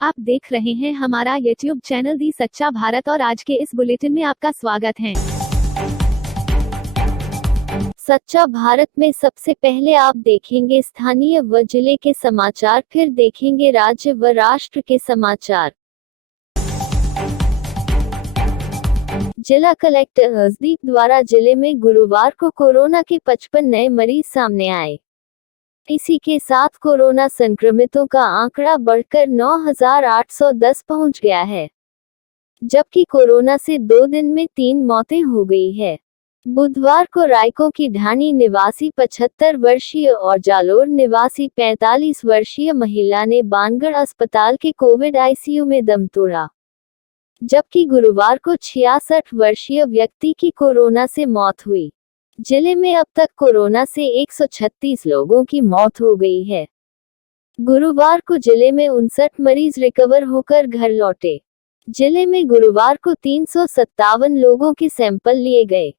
आप देख रहे हैं हमारा YouTube चैनल दी सच्चा भारत और आज के इस बुलेटिन में आपका स्वागत है। सच्चा भारत में सबसे पहले आप देखेंगे स्थानीय व जिले के समाचार, फिर देखेंगे राज्य व राष्ट्र के समाचार। जिला कलेक्टर हरदीप द्वारा जिले में गुरुवार को कोरोना के 55 नए मरीज सामने आए। इसी के साथ कोरोना संक्रमितों का आंकड़ा बढ़कर 9,810 पहुंच गया है, जबकि कोरोना से 2 दिन में 3 मौतें हो गई है। बुधवार को रायकों की ढाणी निवासी 75 वर्षीय और जालोर निवासी 45 वर्षीय महिला ने बानगढ़ अस्पताल के कोविड आईसीयू में दम तोड़ा, जबकि गुरुवार को 66 वर्षीय व्यक्ति की कोरोना से मौत हुई। जिले में अब तक कोरोना से 136 लोगों की मौत हो गई है। गुरुवार को जिले में 59 मरीज रिकवर होकर घर लौटे। जिले में गुरुवार को 357 लोगों के सैंपल लिए गए।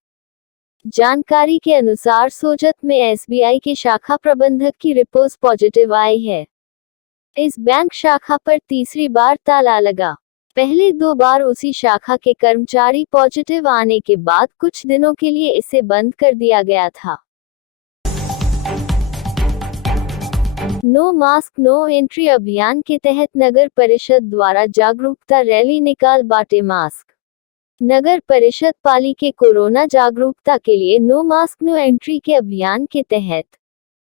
जानकारी के अनुसार सोजत में एसबीआई के शाखा प्रबंधक की रिपोर्ट पॉजिटिव आई है। इस बैंक शाखा पर तीसरी बार ताला लगा। पहले 2 बार उसी शाखा के कर्मचारी पॉजिटिव आने के बाद कुछ दिनों के लिए इसे बंद कर दिया गया था। नो मास्क नो एंट्री अभियान के तहत नगर परिषद द्वारा जागरूकता रैली निकाल बांटे मास्क। नगर परिषद पाली के कोरोना जागरूकता के लिए नो मास्क नो एंट्री के अभियान के तहत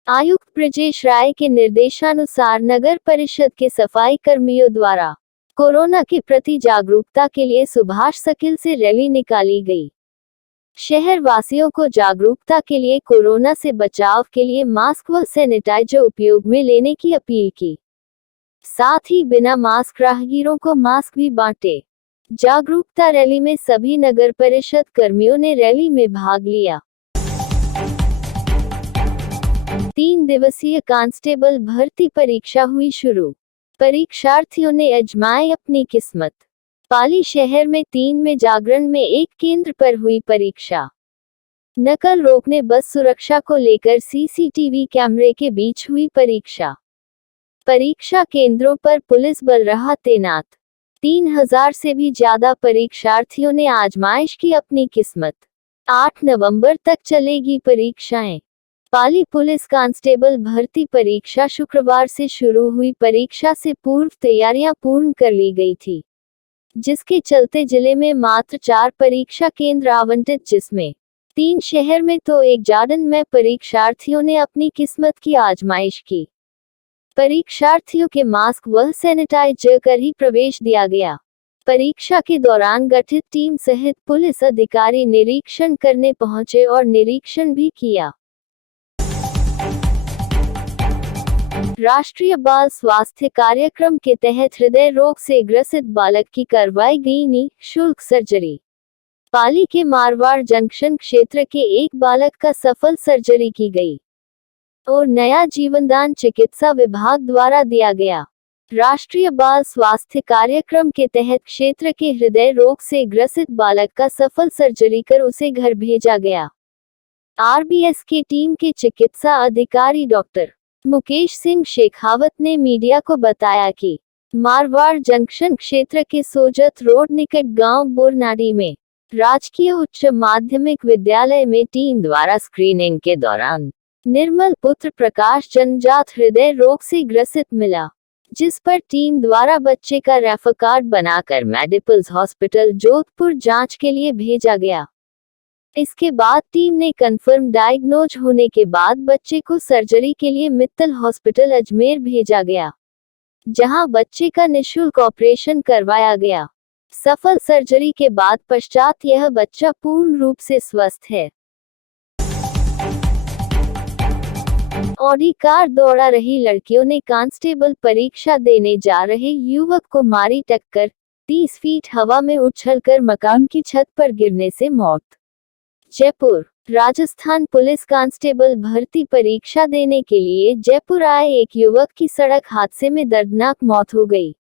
आयुक्त ब्रजेश राय के निर्देशानुसार नगर परिषद के सफाई कर्मियों द्वारा कोरोना के प्रति जागरूकता के लिए सुभाष सर्किल से रैली निकाली गई। शहर वासियों को जागरूकता के लिए कोरोना से बचाव के लिए मास्क व सैनिटाइजर उपयोग में लेने की अपील की। साथ ही बिना मास्क राहगीरों को मास्क भी बांटे। जागरूकता रैली में सभी नगर परिषद कर्मियों ने रैली में भाग लिया। 3 दिवसीय कांस्टेबल भर्ती परीक्षा हुई शुरू। परीक्षार्थियों ने आजमाई अपनी किस्मत। पाली शहर में 3 में जागरण में 1 केंद्र पर हुई परीक्षा। नकल रोकने बस सुरक्षा को लेकर सीसीटीवी कैमरे के बीच हुई परीक्षा। परीक्षा केंद्रों पर पुलिस बल रहा तैनात। 3000 से भी ज्यादा परीक्षार्थियों ने आजमाइश की अपनी किस्मत। 8 नवंबर तक चलेगी परीक्षाएं। पाली पुलिस कांस्टेबल भर्ती परीक्षा शुक्रवार से शुरू हुई। परीक्षा से पूर्व तैयारियां पूर्ण कर ली गई थी, जिसके चलते जिले में मात्र 4 परीक्षा केंद्र आवंटित, जिसमें 3 शहर में तो 1 जाडन में परीक्षार्थियों ने अपनी किस्मत की आजमाइश की। परीक्षार्थियों के मास्क व सैनिटाइजर कर ही प्रवेश दिया गया। परीक्षा के दौरान गठित टीम सहित पुलिस अधिकारी निरीक्षण करने पहुंचे और निरीक्षण भी किया। राष्ट्रीय बाल स्वास्थ्य कार्यक्रम के तहत हृदय रोग से ग्रसित बालक की करवाई गई निःशुल्क सर्जरी। पाली के मारवाड़ जंक्शन क्षेत्र के एक बालक का सफल सर्जरी की गई और नया जीवनदान चिकित्सा विभाग द्वारा दिया गया। राष्ट्रीय बाल स्वास्थ्य कार्यक्रम के तहत क्षेत्र के हृदय रोग से ग्रसित बालक का सफल सर्जरी कर उसे घर भेजा गया। आरबीएस की टीम के चिकित्सा अधिकारी डॉक्टर मुकेश सिंह शेखावत ने मीडिया को बताया कि मारवाड़ जंक्शन क्षेत्र के सोजत रोड निकट गांव बोरनाडी में राजकीय उच्च माध्यमिक विद्यालय में टीम द्वारा स्क्रीनिंग के दौरान निर्मल पुत्र प्रकाश जन्मजात हृदय रोग से ग्रसित मिला, जिस पर टीम द्वारा बच्चे का रेफर कार्ड बनाकर मेडिकल्स हॉस्पिटल जोधपुर जांच के लिए भेजा गया। इसके बाद टीम ने कंफर्म डायग्नोज होने के बाद बच्चे को सर्जरी के लिए मित्तल हॉस्पिटल अजमेर भेजा गया, जहां बच्चे का निःशुल्क ऑपरेशन करवाया गया। सफल सर्जरी के बाद पश्चात यह बच्चा पूर्ण रूप से स्वस्थ है। ऑडी कार दौड़ा रही लड़कियों ने कांस्टेबल परीक्षा देने जा रहे युवक को मारी टक्कर। 30 फीट हवा में उछलकर मकान की छत पर गिरने से मौत। जयपुर राजस्थान पुलिस कांस्टेबल भर्ती परीक्षा देने के लिए जयपुर आए एक युवक की सड़क हादसे में दर्दनाक मौत हो गई।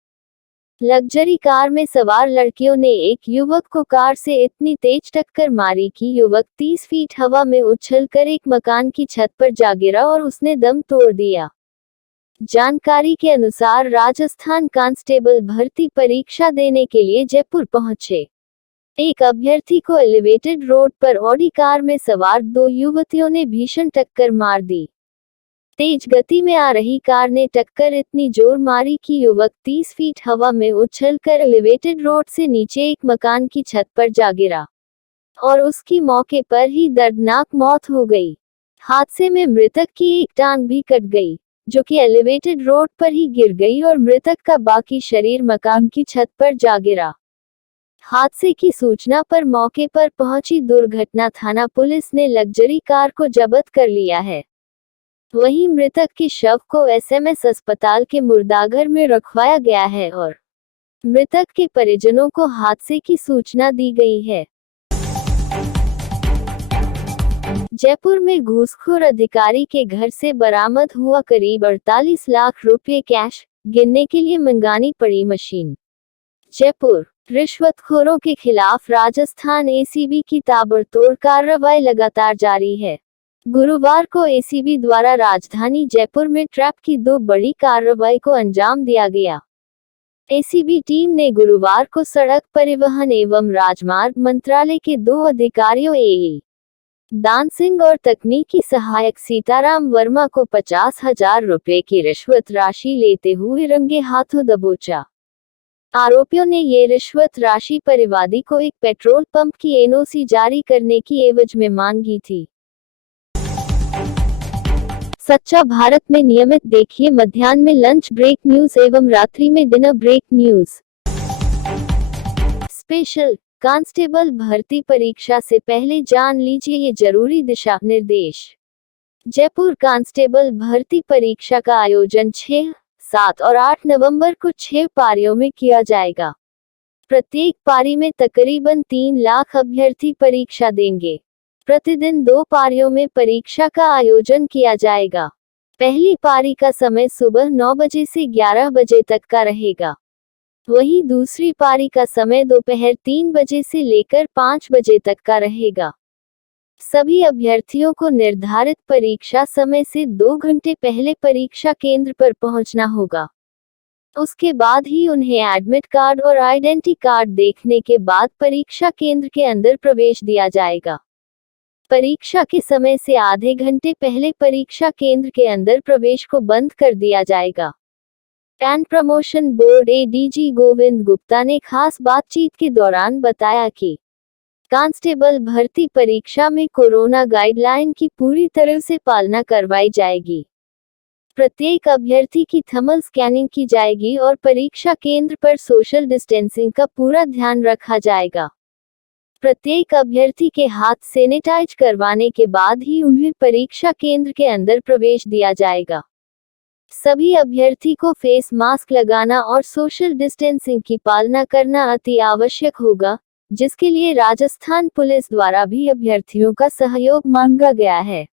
लग्जरी कार में सवार लड़कियों ने एक युवक को कार से इतनी तेज टक्कर मारी कि युवक 30 फीट हवा में उछलकर एक मकान की छत पर जा गिरा और उसने दम तोड़ दिया। जानकारी के अनुसार राजस्थान कांस्टेबल भर्ती परीक्षा देने के लिए जयपुर पहुंचे एक अभ्यर्थी को एलिवेटेड रोड पर ऑडी कार में सवार दो युवतियों ने भीषण टक्कर मार दी। तेज गति में आ रही कार ने टक्कर इतनी जोर मारी कि युवक 30 फीट हवा में उछलकर एलिवेटेड रोड से नीचे एक मकान की छत पर जा गिरा और उसकी मौके पर ही दर्दनाक मौत हो गई। हादसे में मृतक की एक टांग भी कट गई, जो कि एलिवेटेड रोड पर ही गिर गई और मृतक का बाकी शरीर मकान की छत पर जा गिरा। हादसे की सूचना पर मौके पर पहुंची दुर्घटना थाना पुलिस ने लग्जरी कार को जब्त कर लिया है। वहीं मृतक के शव को एसएमएस अस्पताल के मुर्दाघर में रखवाया गया है और मृतक के परिजनों को हादसे की सूचना दी गई है। जयपुर में घूसखोर अधिकारी के घर से बरामद हुआ करीब 48 लाख रुपए कैश, गिनने के लिए मंगानी पड़ी मशीन। जयपुर, रिश्वतखोरों के खिलाफ राजस्थान एसीबी की ताबड़तोड़ कार्रवाई लगातार जारी है। गुरुवार को एसीबी द्वारा राजधानी जयपुर में ट्रैप की दो बड़ी कार्रवाई को अंजाम दिया गया। एसीबी टीम ने गुरुवार को सड़क परिवहन एवं राजमार्ग मंत्रालय के दो अधिकारियों एई दान सिंह और तकनीकी सहायक सीताराम वर्मा को 50,000 रुपए की रिश्वत राशि लेते हुए रंगे हाथों दबोचा। आरोपियों ने ये रिश्वत राशि परिवादी को एक पेट्रोल पंप की एनओसी जारी करने की एवज में मांगी थी। सच्चा भारत में नियमित देखिए मध्याह्न में लंच ब्रेक न्यूज एवं रात्रि में dinner break news. Special constable भर्ती परीक्षा से पहले जान लीजिए ये जरूरी दिशा निर्देश। जयपुर कांस्टेबल भर्ती परीक्षा का आयोजन 6, 7 और 8 नवंबर को 6 पारियों में किया जाएगा। प्रत्येक पारी में तकरीबन 3 लाख अभ्यर्थी परीक्षा देंगे। प्रतिदिन 2 पारियों में परीक्षा का आयोजन किया जाएगा। पहली पारी का समय सुबह 9 बजे से 11 बजे तक का रहेगा। वहीं दूसरी पारी का समय दोपहर 3 बजे से लेकर 5 बजे तक का रहेगा। सभी अभ्यर्थियों को निर्धारित परीक्षा समय से 2 घंटे पहले परीक्षा केंद्र पर पहुंचना होगा। उसके बाद ही उन्हें एडमिट कार्ड और आइडेंटिटी कार्ड देखने के बाद परीक्षा केंद्र के अंदर प्रवेश दिया जाएगा। परीक्षा के समय से आधे घंटे पहले परीक्षा केंद्र के अंदर प्रवेश को बंद कर दिया जाएगा। And promotion board ADG Govind Gupta ने खास बातचीत के दौरान बताया कि कांस्टेबल भर्ती परीक्षा में कोरोना गाइडलाइन की पूरी तरह से पालना करवाई जाएगी। प्रत्येक अभ्यर्थी की थर्मल स्कैनिंग की जाएगी और परीक्षा केंद्र पर सोशल डिस्टेंसिंग का पूरा ध्यान रखा जाएगा। प्रत्येक अभ्यर्थी के हाथ सैनिटाइज करवाने के बाद ही उन्हें परीक्षा केंद्र के अंदर प्रवेश दिया जाएगा। सभी अभ्यर्थी को फेस मास्क लगाना और सोशल डिस्टेंसिंग की पालना करना अति आवश्यक होगा, जिसके लिए राजस्थान पुलिस द्वारा भी अभ्यर्थियों का सहयोग मांगा गया है।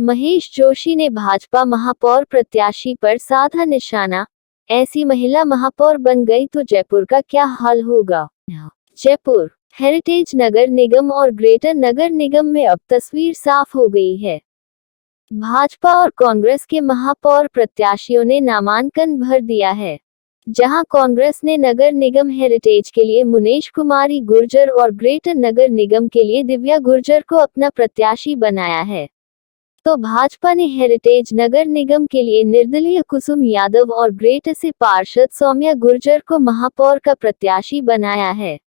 महेश जोशी ने भाजपा महापौर प्रत्याशी पर साधा निशाना, ऐसी महिला महापौर बन गई तो जयपुर का क्या हाल होगा। जयपुर हेरिटेज नगर निगम और ग्रेटर नगर निगम में अब तस्वीर साफ हो गई है। भाजपा और कांग्रेस के महापौर प्रत्याशियों ने नामांकन भर दिया है। जहां कांग्रेस ने नगर निगम हेरिटेज के लिए मुनेश कुमारी गुर्जर और ग्रेटर नगर निगम के लिए दिव्या गुर्जर को अपना प्रत्याशी बनाया है, तो भाजपा ने हेरिटेज नगर निगम के लिए निर्दलीय कुसुम यादव और ग्रेटर से पार्षद सौम्या गुर्जर को महापौर का प्रत्याशी बनाया है।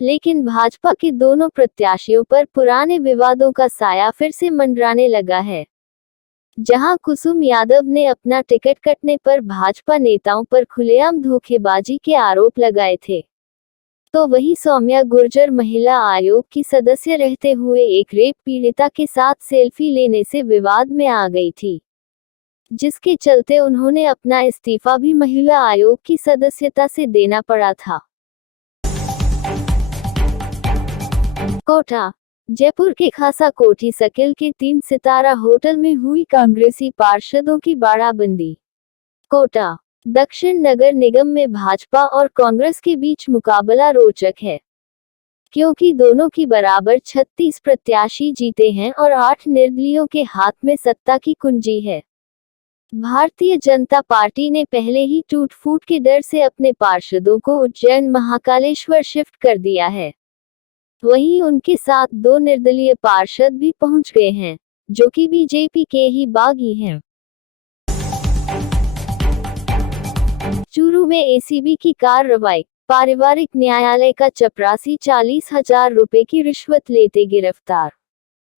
लेकिन भाजपा के दोनों प्रत्याशियों पर पुराने विवादों का साया फिर से मंडराने लगा है। जहां कुसुम यादव ने अपना टिकट कटने पर भाजपा नेताओं पर खुलेआम धोखेबाजी के आरोप लगाए थे, तो वहीं सौम्या गुर्जर महिला आयोग की सदस्य रहते हुए एक रेप पीड़िता के साथ सेल्फी लेने से विवाद में आ गई थी, जिसके चलते उन्होंने अपना इस्तीफा भी महिला आयोग की सदस्यता से देना पड़ा था। कोटा जयपुर के खासा कोठी सर्किल के 3 सितारा होटल में हुई कांग्रेसी पार्षदों की बाड़ाबंदी। कोटा दक्षिण नगर निगम में भाजपा और कांग्रेस के बीच मुकाबला रोचक है। क्योंकि दोनों की बराबर 36 प्रत्याशी जीते हैं और 8 निर्दलीयों के हाथ में सत्ता की कुंजी है। भारतीय जनता पार्टी ने पहले ही टूट फूट के डर से अपने पार्षदों को उज्जैन महाकालेश्वर शिफ्ट कर दिया है। वहीं उनके साथ 2 निर्दलीय पार्षद भी पहुंच गए हैं, जो कि बीजेपी के ही बागी हैं। चूरू में एसीबी की कार्रवाई, पारिवारिक न्यायालय का चपरासी 40,000 रुपए की रिश्वत लेते गिरफ्तार।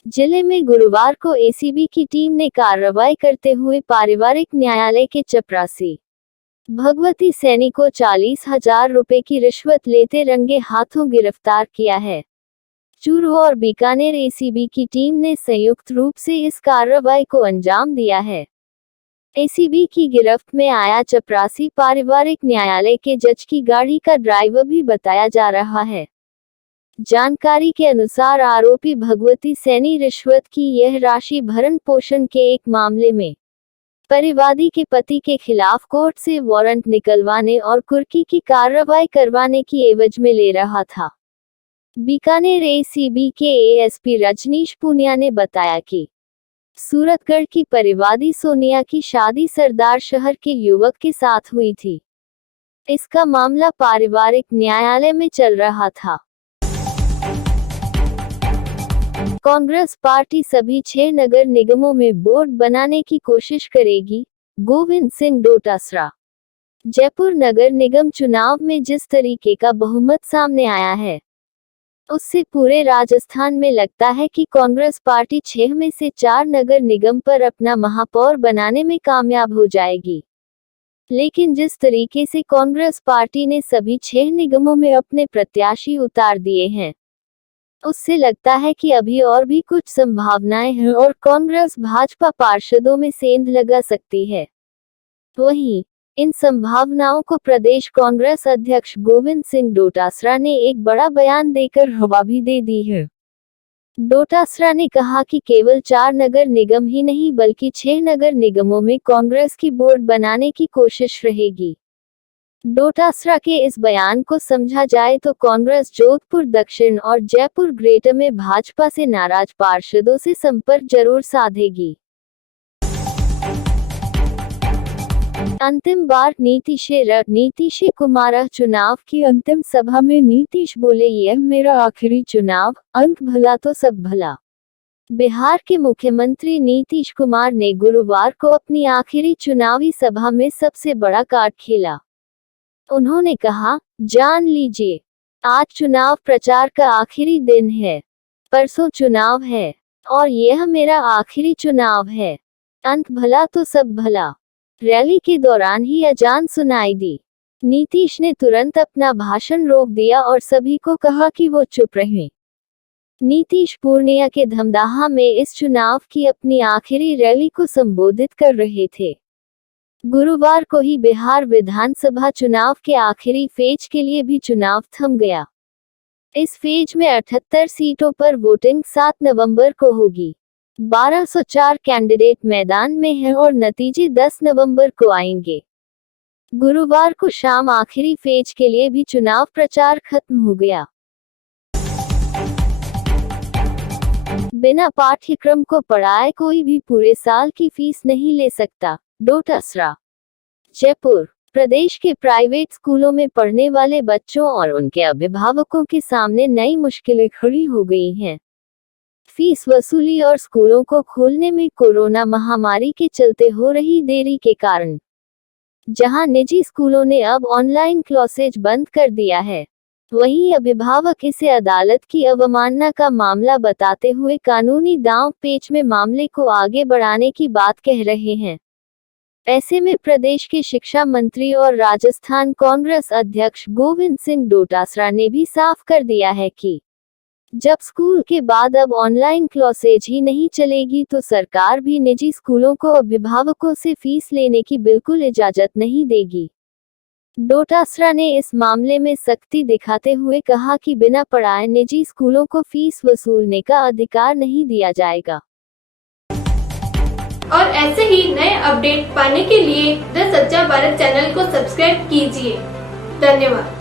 जिले में गुरुवार को एसीबी की टीम ने कार्रवाई करते हुए पारिवारिक न्यायालय के चपरासी भगवती सैनी को 40,000 रुपए की रिश्वत लेते रंगे हाथों गिरफ्तार किया है। चूरू और बीकानेर एसीबी की टीम ने संयुक्त रूप से इस कार्रवाई को अंजाम दिया है। एसीबी की गिरफ्त में आया चपरासी पारिवारिक न्यायालय के जज की गाड़ी का ड्राइवर भी बताया जा रहा है। जानकारी के अनुसार आरोपी भगवती सैनी रिश्वत की यह राशि भरण पोषण के एक मामले में परिवादी के पति के खिलाफ कोर्ट से वारंट निकलवाने और कुर्की की कार्रवाई करवाने की एवज में ले रहा था। बीकानेर एसीबी के एएसपी रजनीश पूनिया ने बताया कि सूरतगढ़ की परिवादी सोनिया की शादी सरदार शहर के युवक के साथ हुई थी। इसका मामला पारिवारिक न्यायालय में चल रहा था। कांग्रेस पार्टी सभी 6 नगर निगमों में बोर्ड बनाने की कोशिश करेगी, गोविंद सिंह डोटासरा। जयपुर नगर निगम चुनाव में जिस तरीके का बहुमत सामने आया है, उससे पूरे राजस्थान में लगता है कि कांग्रेस पार्टी 6 में से 4 नगर निगम पर अपना महापौर बनाने में कामयाब हो जाएगी। लेकिन जिस तरीके से कांग्रेस पार्टी ने सभी 6 निगमों में अपने प्रत्याशी उतार दिए हैं, उससे लगता है कि अभी और भी कुछ संभावनाएं हैं और कांग्रेस भाजपा पार्षदों में सेंध लगा सकती है। वहीं इन संभावनाओं को प्रदेश कांग्रेस अध्यक्ष गोविंद सिंह डोटासरा ने एक बड़ा बयान देकर हवा भी दे दी है। डोटासरा ने कहा कि केवल 4 नगर निगम ही नहीं बल्कि 6 नगर निगमों में कांग्रेस की बोर्ड बनाने की कोशिश रहेगी। डोटासरा के इस बयान को समझा जाए तो कांग्रेस जोधपुर दक्षिण और जयपुर ग्रेटर में भाजपा से नाराज पार्षदों से संपर्क जरूर साधेगी। अंतिम बार नीतीश कुमार चुनाव की अंतिम सभा में नीतीश बोले, यह मेरा आखिरी चुनाव, अंत भला तो सब भला। बिहार के मुख्यमंत्री नीतीश कुमार ने गुरुवार को अपनी आखिरी चुनावी सभा में सबसे बड़ा कार्ड खेला। उन्होंने कहा, जान लीजिए, आज चुनाव प्रचार का आखिरी दिन है, परसों चुनाव है और यह मेरा आखिरी चुनाव है, अंत भला तो सब भला। रैली के दौरान ही अजान सुनाई दी। नीतीश ने तुरंत अपना भाषण रोक दिया और सभी को कहा कि वो चुप रहें। नीतीश पूर्णिया के धमदाहा में इस चुनाव की अपनी आखिरी रैली को संबोधित कर रहे थे। गुरुवार को ही बिहार विधानसभा चुनाव के आखिरी फेज के लिए भी चुनाव थम गया। इस फेज में 78 सीटों पर वोटिंग 7 नवंबर को होगी। 1204 कैंडिडेट मैदान में हैं और नतीजे 10 नवंबर को आएंगे। गुरुवार को शाम आखिरी फेज के लिए भी चुनाव प्रचार खत्म हो गया। बिना पाठ्यक्रम को पढ़ाए कोई भी पूरे साल की फीस नहीं ले सकता, डोटासरा। जयपुर, प्रदेश के प्राइवेट स्कूलों में पढ़ने वाले बच्चों और उनके अभिभावकों के सामने नई मुश्किलें खड़ी हो गई हैं। फीस वसूली और स्कूलों को खोलने में कोरोना महामारी के चलते हो रही देरी के कारण जहां निजी स्कूलों ने अब ऑनलाइन क्लासेज बंद कर दिया है, वहीं अभिभावक इसे अदालत की अवमानना का मामला बताते हुए कानूनी दांव पेच में मामले को आगे बढ़ाने की बात कह रहे हैं। ऐसे में प्रदेश के शिक्षा मंत्री और राजस्थान कांग्रेस अध्यक्ष गोविंद सिंह डोटासरा ने भी साफ कर दिया है कि जब स्कूल के बाद अब ऑनलाइन क्लासेज ही नहीं चलेगी तो सरकार भी निजी स्कूलों को अभिभावकों से फीस लेने की बिल्कुल इजाजत नहीं देगी। डोटासरा ने इस मामले में सख्ती दिखाते हुए कहा कि बिना पढ़ाए निजी स्कूलों को फीस वसूलने का अधिकार नहीं दिया जाएगा। और ऐसे ही नए अपडेट पाने के लिए द सच्चा भारत चैनल को सब्सक्राइब कीजिए। धन्यवाद।